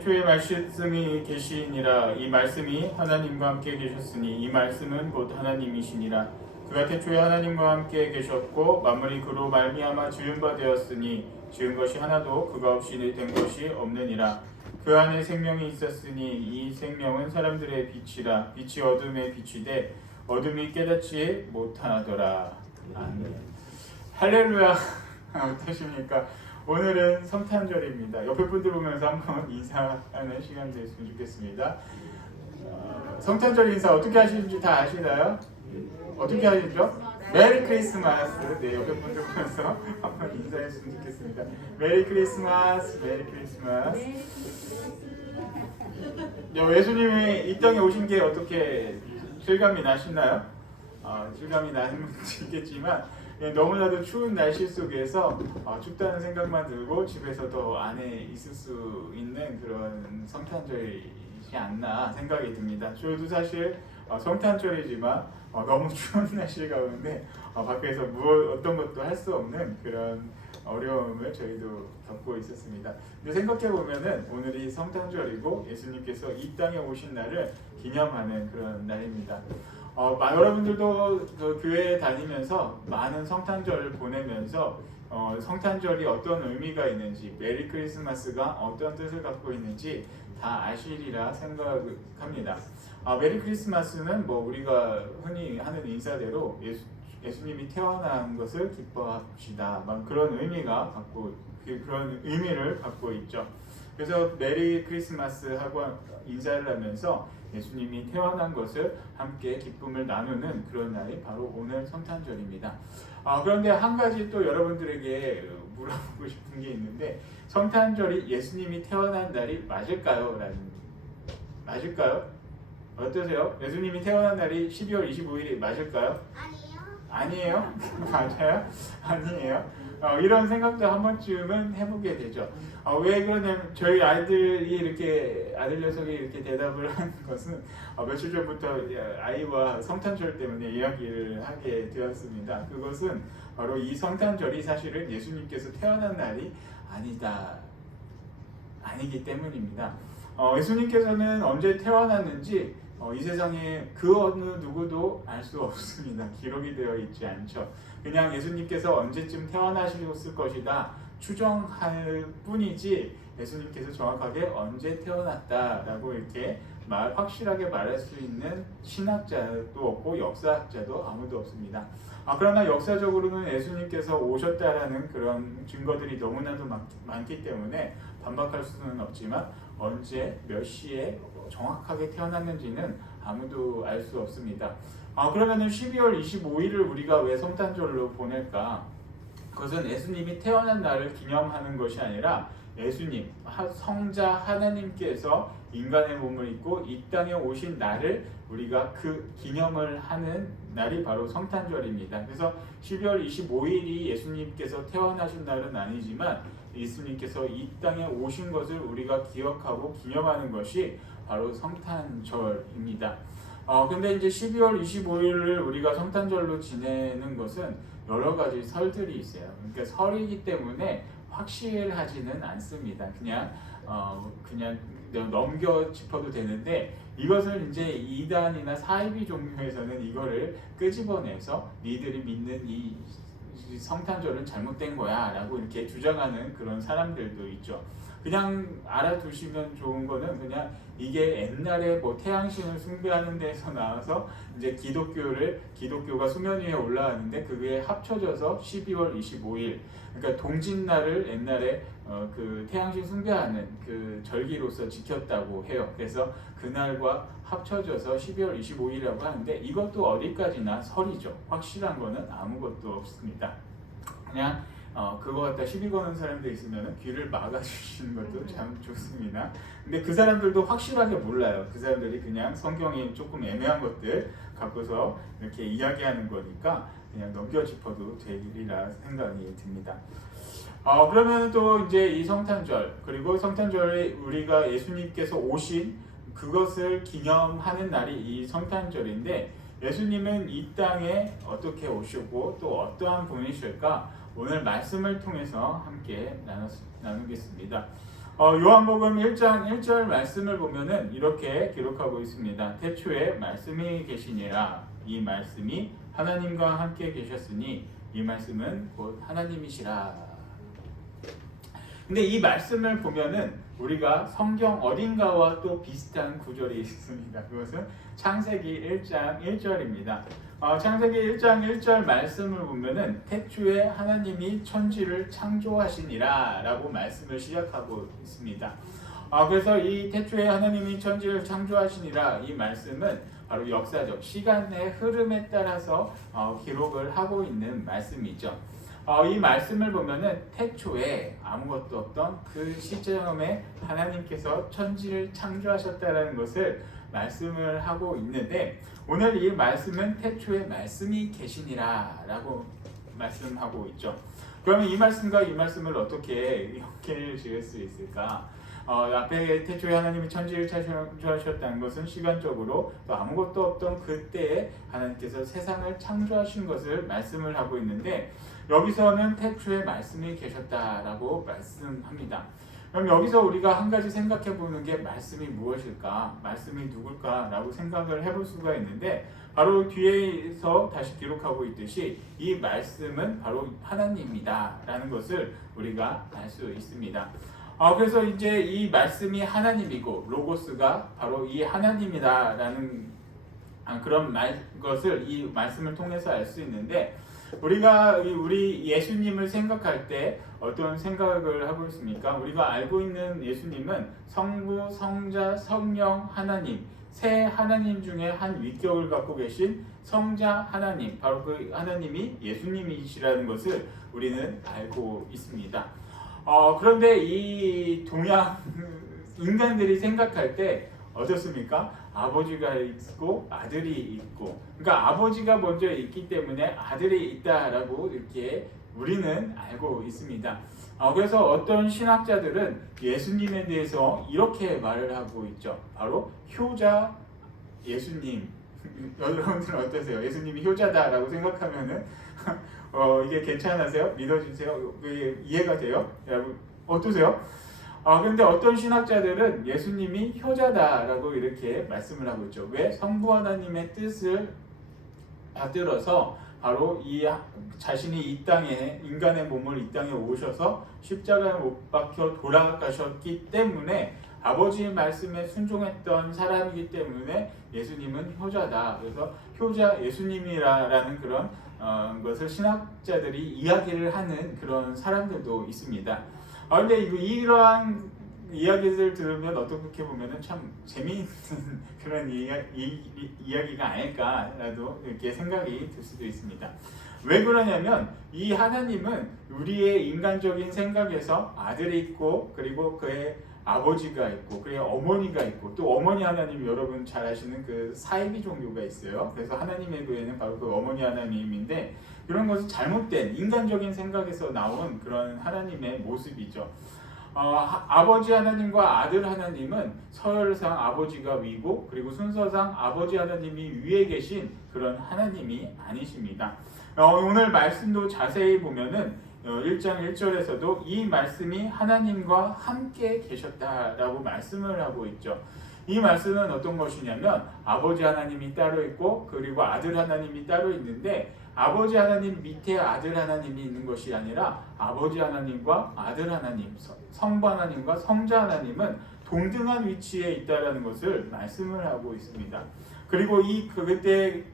주의 말씀이 계시니라. 이 말씀이 하나님과 함께 계셨으니 이 말씀은 곧 하나님이시니라. 그가 태초에 하나님과 함께 계셨고 만물이 그로 말미암아 지은 바 되었으니 지은 것이 하나도 그가 없이 된 것이 없느니라. 그 안에 생명이 있었으니 이 생명은 사람들의 빛이라. 빛이 어둠에 비치되 어둠이 깨닫지 못하더라. 아멘. 할렐루야. 어떠십니까? 오늘은 성탄절입니다. 옆에 분들 보면서 한번 인사하는 시간 됐으면 좋겠습니다. 성탄절 인사 어떻게 하시는지 다 아시나요? 어떻게 하시죠? 메리 크리스마스. 네, 옆에 분들 보면서 한번 인사했으면 좋겠습니다. 메리 크리스마스, 메리 크리스마스. 예수님이 이 땅에 오신 게 어떻게 실감이 나시나요? 실감이 나는 분도 있겠지만 너무나도 추운 날씨 속에서 춥다는 생각만 들고 집에서 더 안에 있을 수 있는 그런 성탄절이지 않나 생각이 듭니다. 저도 사실 성탄절이지만 너무 추운 날씨 가운데 밖에서 어떤 것도 할 수 없는 그런 어려움을 저희도 겪고 있었습니다. 근데 생각해 보면은 오늘이 성탄절이고 예수님께서 이 땅에 오신 날을 기념하는 그런 날입니다. 여러분들도 그 교회에 다니면서 많은 성탄절을 보내면서 성탄절이 어떤 의미가 있는지, 메리 크리스마스가 어떤 뜻을 갖고 있는지 다 아시리라 생각합니다. 메리 크리스마스는 뭐 우리가 흔히 하는 인사대로 예수님이 태어난 것을 기뻐합시다. 그런 그런 의미를 갖고 있죠. 그래서 메리 크리스마스 하고 인사를 하면서 예수님이 태어난 것을 함께 기쁨을 나누는 그런 날이 바로 오늘 성탄절입니다. 그런데 한 가지 또 여러분들에게 물어보고 싶은 게 있는데 성탄절이 예수님이 태어난 날이 맞을까요? 맞을까요? 어떠세요? 예수님이 태어난 날이 12월 25일이 맞을까요? 아니에요? 맞아요? 아니에요? 이런 생각도 한 번쯤은 해보게 되죠. 왜 그러냐면 저희 아들 녀석이 이렇게 대답을 하는 것은 며칠 전부터 아이와 성탄절 때문에 이야기를 하게 되었습니다. 그것은 바로 이 성탄절이 사실은 예수님께서 태어난 날이 아니기 때문입니다. 예수님께서는 언제 태어났는지 이 세상에 그 어느 누구도 알 수 없습니다. 기록이 되어 있지 않죠. 그냥 예수님께서 언제쯤 태어나셨을 것이다 추정할 뿐이지 예수님께서 정확하게 언제 태어났다라고 이렇게 확실하게 말할 수 있는 신학자도 없고 역사학자도 아무도 없습니다. 그러나 역사적으로는 예수님께서 오셨다라는 그런 증거들이 너무나도 많기 때문에 반박할 수는 없지만 언제 몇 시에 정확하게 태어났는지는 아무도 알 수 없습니다. 그러면은 12월 25일을 우리가 왜 성탄절로 보낼까? 그것은 예수님이 태어난 날을 기념하는 것이 아니라 예수님, 성자 하나님께서 인간의 몸을 입고 이 땅에 오신 날을 우리가 그 기념을 하는 날이 바로 성탄절입니다. 그래서 12월 25일이 예수님께서 태어나신 날은 아니지만 예수님께서 이 땅에 오신 것을 우리가 기억하고 기념하는 것이 바로 성탄절입니다. 근데 이제 12월 25일을 우리가 성탄절로 지내는 것은 여러 가지 설들이 있어요. 그러니까 설이기 때문에 확실하지는 않습니다. 그냥 넘겨 짚어도 되는데 이것을 이제 이단이나 사이비 종교에서는 이거를 끄집어내서 니들이 믿는 이 성탄절은 잘못된 거야 라고 이렇게 주장하는 그런 사람들도 있죠. 그냥 알아두시면 좋은 거는 그냥 이게 옛날에 뭐 태양신을 숭배하는 데서 나와서 이제 기독교가 수면 위에 올라왔는데 그게 합쳐져서 12월 25일 그러니까 동짓날을 옛날에 그 태양신 숭배하는 그 절기로서 지켰다고 해요. 그래서 그날과 합쳐져서 12월 25일이라고 하는데 이것도 어디까지나 설이죠. 확실한 거는 아무것도 없습니다. 그냥 그거 갖다 시비 거는 사람들 있으면 귀를 막아주시는 것도 참 좋습니다. 근데 그 사람들도 확실하게 몰라요. 그 사람들이 그냥 성경이 조금 애매한 것들 갖고서 이렇게 이야기하는 거니까 그냥 넘겨 짚어도 되리라 생각이 듭니다. 그러면 또 이제 이 성탄절 그리고 성탄절에 우리가 예수님께서 오신 그것을 기념하는 날이 이 성탄절인데 예수님은 이 땅에 어떻게 오시고 또 어떠한 분이실까 오늘 말씀을 통해서 함께 나누겠습니다. 요한복음 1장 1절 말씀을 보면은 이렇게 기록하고 있습니다. 태초에 말씀이 계시니라. 이 말씀이 하나님과 함께 계셨으니 이 말씀은 곧 하나님이시라. 근데 이 말씀을 보면은 우리가 성경 어딘가와 또 비슷한 구절이 있습니다. 그것은 창세기 1장 1절입니다. 창세기 1장 1절 말씀을 보면은 태초에 하나님이 천지를 창조하시니라 라고 말씀을 시작하고 있습니다. 그래서 이 태초에 하나님이 천지를 창조하시니라 이 말씀은 바로 역사적 시간의 흐름에 따라서 기록을 하고 있는 말씀이죠. 이 말씀을 보면은 태초에 아무것도 없던 그 시점에 하나님께서 천지를 창조하셨다라는 것을 말씀을 하고 있는데, 오늘 이 말씀은 태초에 말씀이 계시니라 라고 말씀하고 있죠. 그러면 이 말씀과 이 말씀을 어떻게 연결을 지을 수 있을까? 앞에 태초에 하나님이 천지를 창조하셨다는 것은 시간적으로 또 아무것도 없던 그때에 하나님께서 세상을 창조하신 것을 말씀을 하고 있는데, 여기서는 태초에 말씀이 계셨다라고 말씀합니다. 그럼 여기서 우리가 한 가지 생각해 보는 게 말씀이 무엇일까? 말씀이 누굴까라고 생각을 해볼 수가 있는데, 바로 뒤에서 다시 기록하고 있듯이 이 말씀은 바로 하나님이다라는 것을 우리가 알 수 있습니다. 그래서 이제 이 말씀이 하나님이고 로고스가 바로 이 하나님이다라는 그런 것을 이 말씀을 통해서 알 수 있는데, 우리 예수님을 생각할 때 어떤 생각을 하고 있습니까? 우리가 알고 있는 예수님은 성부, 성자, 성령 하나님, 세 하나님 중에 한 위격을 갖고 계신 성자 하나님, 바로 그 하나님이 예수님이시라는 것을 우리는 알고 있습니다. 그런데 이 동양 인간들이 생각할 때 어떻습니까? 아버지가 있고 아들이 있고, 그러니까 아버지가 먼저 있기 때문에 아들이 있다라고 이렇게 우리는 알고 있습니다. 그래서 어떤 신학자들은 예수님에 대해서 이렇게 말을 하고 있죠. 바로 효자 예수님. 여러분들은 어떠세요? 예수님이 효자다라고 생각하면은 이게 괜찮으세요? 믿어주세요? 이해가 돼요? 여러분 어떠세요? 그런데 어떤 신학자들은 예수님이 효자다라고 이렇게 말씀을 하고 있죠. 왜? 성부 하나님의 뜻을 받들어서 바로 자신이 이 땅에, 인간의 몸을 이 땅에 오셔서 십자가에 못 박혀 돌아가셨기 때문에 아버지의 말씀에 순종했던 사람이기 때문에 예수님은 효자다. 그래서 효자 예수님이라는 그런 것을 신학자들이 이야기를 하는 그런 사람들도 있습니다. 근데 이러한 이야기를 들으면 어떻게 보면은 참 재미있는 그런 이야기가 아닐까라도 이렇게 생각이 들 수도 있습니다. 왜 그러냐면 이 하나님은 우리의 인간적인 생각에서 아들이 있고, 그리고 그의 아버지가 있고, 그의 어머니가 있고, 또 어머니 하나님, 여러분 잘 아시는 그 사이비 종교가 있어요. 그래서 하나님의 교회는 바로 그 어머니 하나님인데, 이런 것은 잘못된 인간적인 생각에서 나온 그런 하나님의 모습이죠. 아버지 하나님과 아들 하나님은 서열상 아버지가 위고, 그리고 순서상 아버지 하나님이 위에 계신 그런 하나님이 아니십니다. 오늘 말씀도 자세히 보면은 1장 1절에서도 이 말씀이 하나님과 함께 계셨다라고 말씀을 하고 있죠. 이 말씀은 어떤 것이냐면 아버지 하나님이 따로 있고, 그리고 아들 하나님이 따로 있는데, 아버지 하나님 밑에 아들 하나님이 있는 것이 아니라 아버지 하나님과 아들 하나님, 성부 하나님과 성자 하나님은 동등한 위치에 있다라는 것을 말씀을 하고 있습니다. 그리고 그때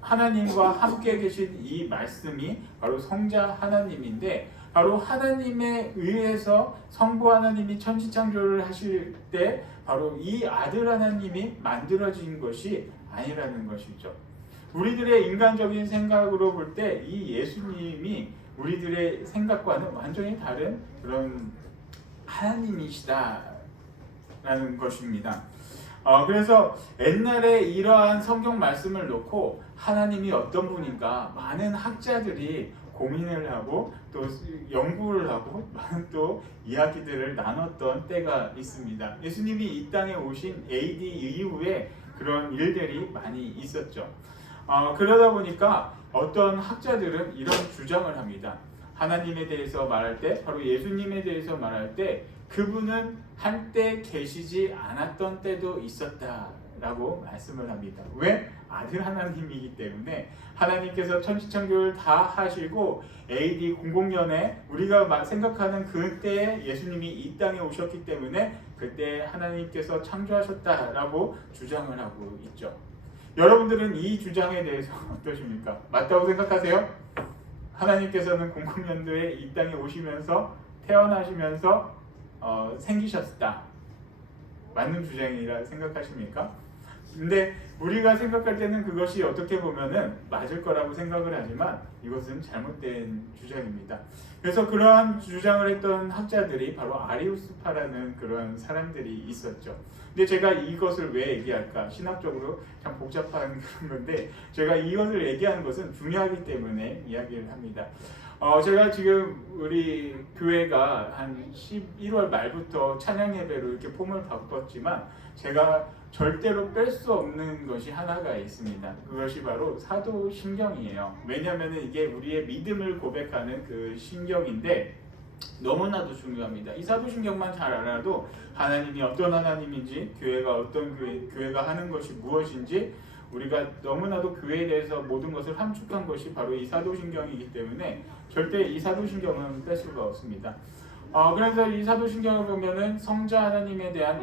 하나님과 함께 계신 이 말씀이 바로 성자 하나님인데, 바로 하나님에 의해서 성부 하나님이 천지 창조를 하실 때 바로 이 아들 하나님이 만들어진 것이 아니라는 것이죠. 우리들의 인간적인 생각으로 볼 때 이 예수님이 우리들의 생각과는 완전히 다른 그런 하나님이시다라는 것입니다. 그래서 옛날에 이러한 성경 말씀을 놓고 하나님이 어떤 분인가 많은 학자들이 고민을 하고 또 연구를 하고 많은 또 이야기들을 나눴던 때가 있습니다. 예수님이 이 땅에 오신 AD 이후에 그런 일들이 많이 있었죠. 그러다 보니까 어떤 학자들은 이런 주장을 합니다. 하나님에 대해서 말할 때, 바로 예수님에 대해서 말할 때 그분은 한때 계시지 않았던 때도 있었다라고 말씀을 합니다. 왜? 아들 하나님이기 때문에 하나님께서 천지창조를 다 하시고 AD 00년에 우리가 생각하는 그때에 예수님이 이 땅에 오셨기 때문에 그때 하나님께서 창조하셨다라고 주장을 하고 있죠. 여러분들은 이 주장에 대해서 어떠십니까? 맞다고 생각하세요? 하나님께서는 00년도에 이 땅에 오시면서 태어나시면서 생기셨다. 맞는 주장이라 생각하십니까? 근데 우리가 생각할 때는 그것이 어떻게 보면은 맞을 거라고 생각을 하지만 이것은 잘못된 주장입니다. 그래서 그러한 주장을 했던 학자들이 바로 아리우스파라는 그런 사람들이 있었죠. 근데 제가 이것을 왜 얘기할까? 신학적으로 참 복잡한 그런 건데 제가 이것을 얘기하는 것은 중요하기 때문에 이야기를 합니다. 제가 지금 우리 교회가 한 11월 말부터 찬양 예배로 이렇게 폼을 바꿨지만 제가 절대로 뺄 수 없는 것이 하나가 있습니다. 그것이 바로 사도신경이에요. 왜냐하면 이게 우리의 믿음을 고백하는 그 신경인데 너무나도 중요합니다. 이 사도신경만 잘 알아도 하나님이 어떤 하나님인지 교회가 어떤 교회가 하는 것이 무엇인지 우리가 너무나도 교회에 대해서 모든 것을 함축한 것이 바로 이 사도신경이기 때문에 절대 이 사도신경은 뺄 수가 없습니다. 그래서 이 사도신경을 보면은 성자 하나님에 대한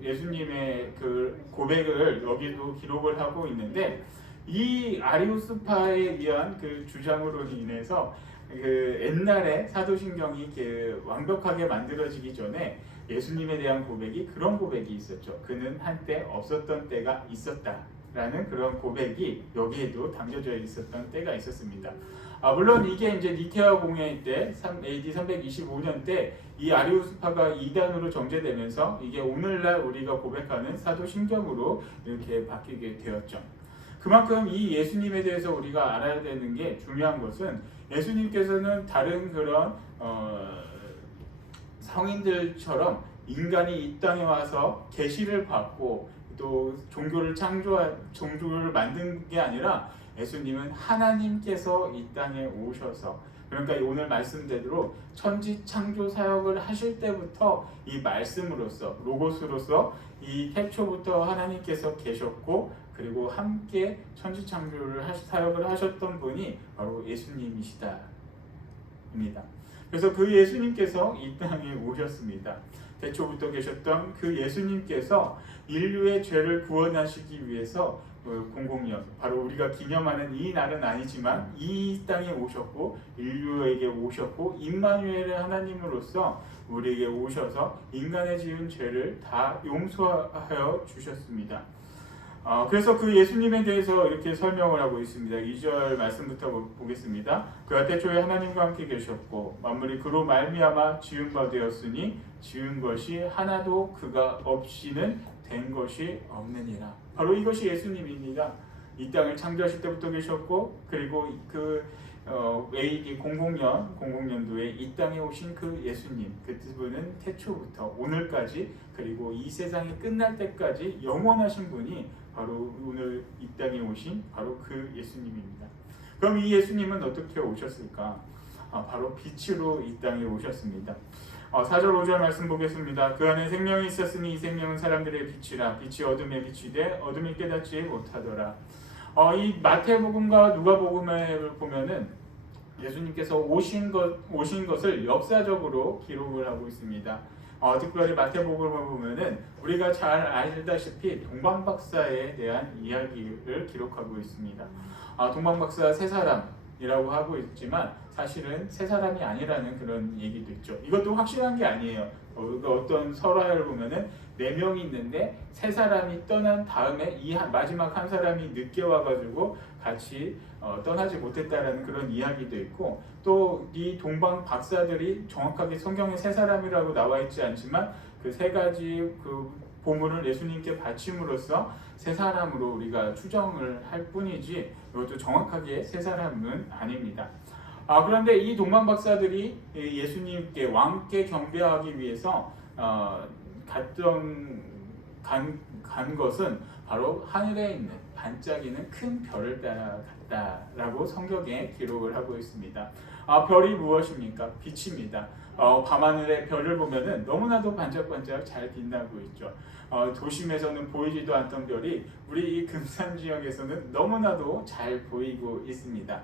예수님의 그 고백을 여기도 기록을 하고 있는데 이 아리우스파에 의한 그 주장으로 인해서 그 옛날에 사도신경이 완벽하게 만들어지기 전에 예수님에 대한 고백이 그런 고백이 있었죠. 그는 한때 없었던 때가 있었다라는 그런 고백이 여기에도 담겨져 있었던 때가 있었습니다. 물론 이게 이제 니케아 공회 때 AD 325년 때 이 아리우스파가 이단으로 정제되면서 이게 오늘날 우리가 고백하는 사도신경으로 이렇게 바뀌게 되었죠. 그만큼 이 예수님에 대해서 우리가 알아야 되는 게 중요한 것은 예수님께서는 다른 그런 성인들처럼 인간이 이 땅에 와서 계시를 받고 또 종교를 만든 게 아니라 예수님은 하나님께서 이 땅에 오셔서 그러니까 오늘 말씀대로 천지 창조 사역을 하실 때부터 이 말씀으로서 로고스로서 이 태초부터 하나님께서 계셨고 그리고 함께 천지 창조를 사역을 하셨던 분이 바로 예수님이시다 입니다. 그래서 그 예수님께서 이 땅에 오셨습니다. 태초부터 계셨던 그 예수님께서 인류의 죄를 구원하시기 위해서 00년 바로 우리가 기념하는 이 날은 아니지만 이 땅에 오셨고 인류에게 오셨고 임마누엘의 하나님으로서 우리에게 오셔서 인간의 지은 죄를 다 용서하여 주셨습니다. 그래서 그 예수님에 대해서 이렇게 설명을 하고 있습니다. 2절 말씀부터 보겠습니다. 그가 태초에 하나님과 함께 계셨고 만물이 그로 말미암아 지은 바 되었으니 지은 것이 하나도 그가 없이는 된 것이 없느니라. 바로 이것이 예수님입니다. 이 땅을 창조하실 때부터 계셨고 그리고 AD 00년도에 이 땅에 오신 그 예수님, 그분은 태초부터 오늘까지 그리고 이 세상이 끝날 때까지 영원하신 분이 바로 오늘 이 땅에 오신 바로 그 예수님입니다. 그럼 이 예수님은 어떻게 오셨을까? 바로 빛으로 이 땅에 오셨습니다. 4절 5절 말씀 보겠습니다. 그 안에 생명이 있었으니 이 생명은 사람들의 빛이라. 빛이 어둠에 비치되 어둠이 깨닫지 못하더라. 이 마태복음과 누가복음을 보면은 예수님께서 오신 것을 역사적으로 기록을 하고 있습니다. 특별히 마태복음을 보면은 우리가 잘 알다시피 동방박사에 대한 이야기를 기록하고 있습니다. 동방박사 세 사람이라고 하고 있지만 사실은 세 사람이 아니라는 그런 얘기도 있죠. 이것도 확실한 게 아니에요. 어떤 설화를 보면은 4명이 있는데 3사람이 떠난 다음에 이 마지막 한 사람이 늦게 와가지고 같이 떠나지 못했다라는 그런 이야기도 있고 또 이 동방 박사들이 정확하게 성경에 3사람이라고 나와 있지 않지만 그 3가지 그 보물을 예수님께 바침으로써 3사람으로 우리가 추정을 할 뿐이지 이것도 정확하게 3사람은 아닙니다. 그런데 이 동방 박사들이 예수님께 왕께 경배하기 위해서 간 것은 바로 하늘에 있는 반짝이는 큰 별을 따라갔다라고 성경에 기록을 하고 있습니다. 별이 무엇입니까? 빛입니다. 밤하늘의 별을 보면은 너무나도 반짝반짝 잘 빛나고 있죠. 도심에서는 보이지도 않던 별이 우리 이 금산 지역에서는 너무나도 잘 보이고 있습니다.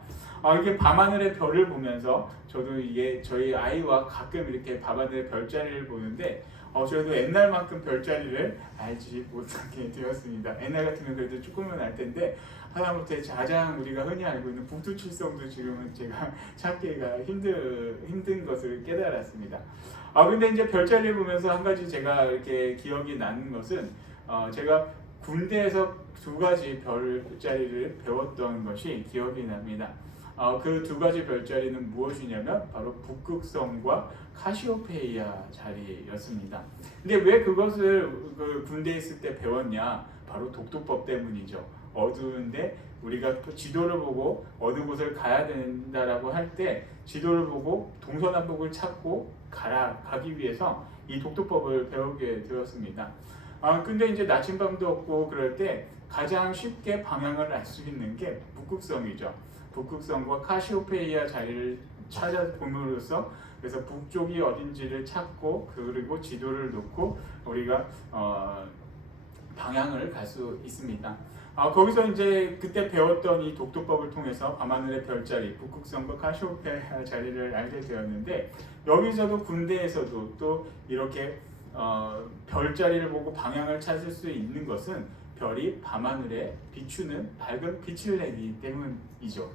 이게 밤하늘의 별을 보면서 저도 이게 저희 아이와 가끔 이렇게 밤하늘의 별자리를 보는데 저도 옛날만큼 별자리를 알지 못하게 되었습니다. 옛날 같으면 그래도 조금은 알 텐데 하다못해 가장 우리가 흔히 알고 있는 북두칠성도 지금은 제가 찾기가 힘든 것을 깨달았습니다. 근데 이제 별자리를 보면서 한 가지 제가 이렇게 기억이 나는 것은 제가 군대에서 두 가지 별자리를 배웠던 것이 기억이 납니다. 그 두 가지 별자리는 무엇이냐면 바로 북극성과 카시오페이아 자리였습니다. 근데 왜 그것을 그 군대에 있을 때 배웠냐? 바로 독도법 때문이죠. 어두운데 우리가 지도를 보고 어느 곳을 가야 된다라고 할 때 지도를 보고 동서남북을 찾고 가기 위해서 이 독도법을 배우게 되었습니다. 근데 이제 나침반도 없고 그럴 때 가장 쉽게 방향을 알 수 있는 게 북극성이죠. 북극성과 카시오페이아 자리를 찾아봄으로써 그래서 북쪽이 어딘지를 찾고 그리고 지도를 놓고 우리가 방향을 갈 수 있습니다. 거기서 이제 그때 배웠던 이 독도법을 통해서 밤하늘의 별자리, 북극성과 카시오페이아 자리를 알게 되었는데 여기서도 군대에서도 또 이렇게 별자리를 보고 방향을 찾을 수 있는 것은 별이 밤하늘에 비추는 밝은 빛을 내기 때문이죠.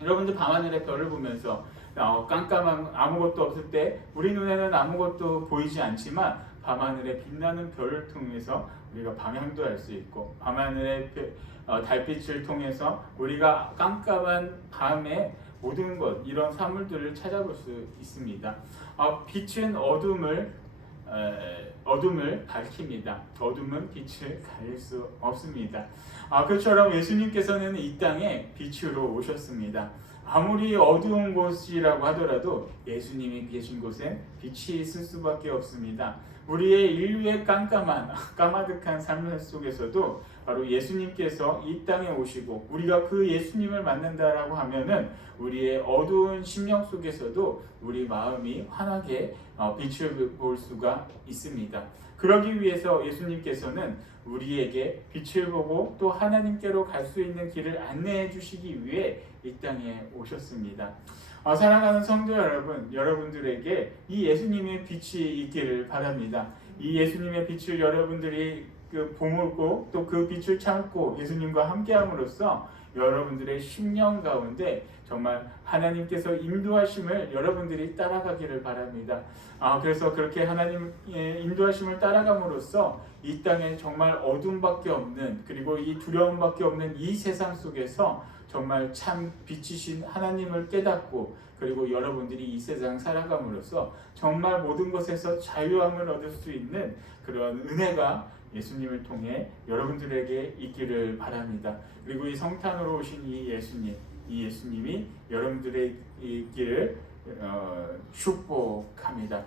여러분들 밤하늘의 별을 보면서 깜깜한 아무것도 없을 때 우리 눈에는 아무것도 보이지 않지만 밤하늘에 빛나는 별을 통해서 우리가 방향도 알 수 있고 밤하늘의 달빛을 통해서 우리가 깜깜한 밤에 모든 것 이런 사물들을 찾아볼 수 있습니다. 빛은 어둠을 밝힙니다. 어둠은 빛을 가릴 수 없습니다. 그처럼 예수님께서는 이 땅에 빛으로 오셨습니다. 아무리 어두운 곳이라고 하더라도 예수님이 계신 곳엔 빛이 있을 수밖에 없습니다. 우리의 인류의 까마득한 삶 속에서도 바로 예수님께서 이 땅에 오시고 우리가 그 예수님을 만난다라고 하면은 우리의 어두운 심령 속에서도 우리 마음이 환하게 빛을 볼 수가 있습니다. 그러기 위해서 예수님께서는 우리에게 빛을 보고 또 하나님께로 갈 수 있는 길을 안내해 주시기 위해 이 땅에 오셨습니다. 사랑하는 성도 여러분, 여러분들에게 이 예수님의 빛이 있기를 바랍니다. 이 예수님의 빛을 여러분들이 보물고 또 그 빛을 참고 예수님과 함께함으로써 여러분들의 심령 가운데 정말 하나님께서 인도하심을 여러분들이 따라가기를 바랍니다. 그래서 그렇게 하나님의 인도하심을 따라감으로써 이 땅에 정말 어둠밖에 없는 그리고 이 두려움밖에 없는 이 세상 속에서 정말 참 빛이신 하나님을 깨닫고 그리고 여러분들이 이 세상 살아감으로써 정말 모든 것에서 자유함을 얻을 수 있는 그런 은혜가 예수님을 통해 여러분들에게 있기를 바랍니다. 그리고 이 성탄으로 오신 이 예수님이 여러분들의 있기를 축복합니다.